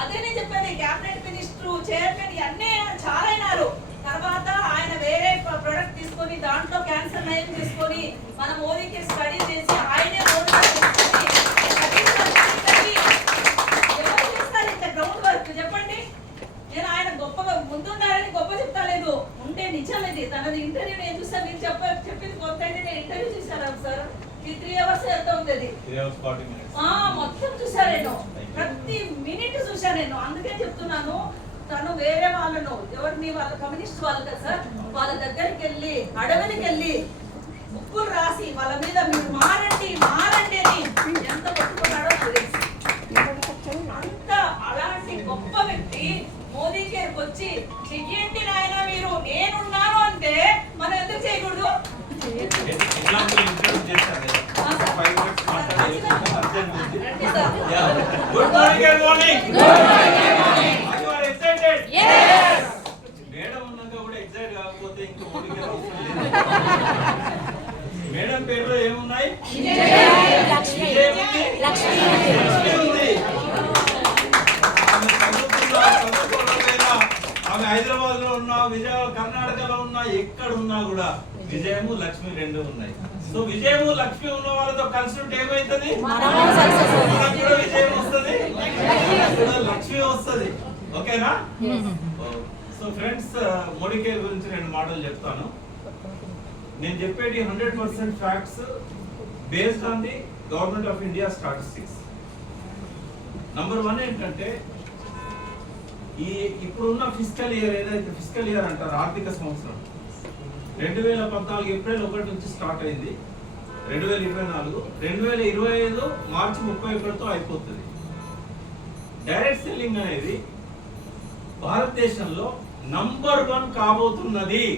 అదే నేను చెప్పేది, క్యాబినెట్ మినిస్టర్ చైర్మన్ అన్నీ చాలా అయినారు. తర్వాత ఆయన వేరే ప్రొడక్ట్ తీసుకొని దాంట్లో క్యాన్సర్ నయం చేసుకొని మన మోదీకి స్టడీ చేసి ఆయనే ఎవరు చేస్తారు ఇంత గ్రౌండ్ వర్క్ చెప్పండి. నేను ఆయన గొప్పగా ముందున్నారని గొప్ప చెప్తా లేదు, ఉంటే నిజం ఇది. తనది ఇంటర్వ్యూ నేను చూసాను, మీరు చెప్పింది కొత్త అయితే నేను ఇంటర్వ్యూ చూసాను సార్. 3 hours ఎంత ఉంది, మొత్తం చూసాను నేను, ప్రతి మినిట్ చూసాను నేను. అందుకే చెప్తున్నాను, తను వేరే వాళ్ళను ఎవరిని వాళ్ళ కమ్యూనిస్ట్ వాళ్ళు కదా సార్, వాళ్ళ దగ్గరికి వెళ్ళి అడవికి వెళ్ళి ఉప్పులు రాసి వాళ్ళ మీద మీరు మారండి మారండి అని ఎంత కొట్టుకున్నాడో తెలుసు. అంత అలాంటి గొప్ప వ్యక్తి మోదీ గారికి వచ్చి చెయ్యండి నాయన మీరు, నేనున్నాను అంటే మనం ఎందుకు చేయకూడదు? మేడం పేరులో ఏమున్నాయి? ఆమె హైదరాబాద్ లో ఉన్నా, విజయవాడ కర్ణాటకలో ఉన్నా, ఎక్కడ ఉన్నా కూడా విజయము లక్ష్మి రెండు ఉన్నాయి. సో విజయము లక్ష్మి ఉన్న వాళ్ళతో కలిసి ఉంటే ఏమైతుంది? మనకు కూడా విజయం వస్తుంది, లక్ష్మి వస్తుంది. ఓకేనా? సో ఫ్రెండ్స్, మోడీ కేర్ గురించి 2 మాటలు చెప్తాను. నేను చెప్పేది 100% facts based on the government of India statistics. Number 1 ఏంటంటే, ఇప్పుడున్న ఫిస్కల్ ఇయర్ ఏదైతే ఫిస్కల్ ఇయర్ అంటారు, ఆర్థిక సంవత్సరం 2014 ఏప్రిల్ 1 నుంచి స్టార్ట్ అయింది, 2024, 2025 మార్చి 31తో అయిపోతుంది. డైరెక్ట్ సెల్లింగ్ అనేది భారతదేశంలో నంబర్ 1 కాబోతున్నది.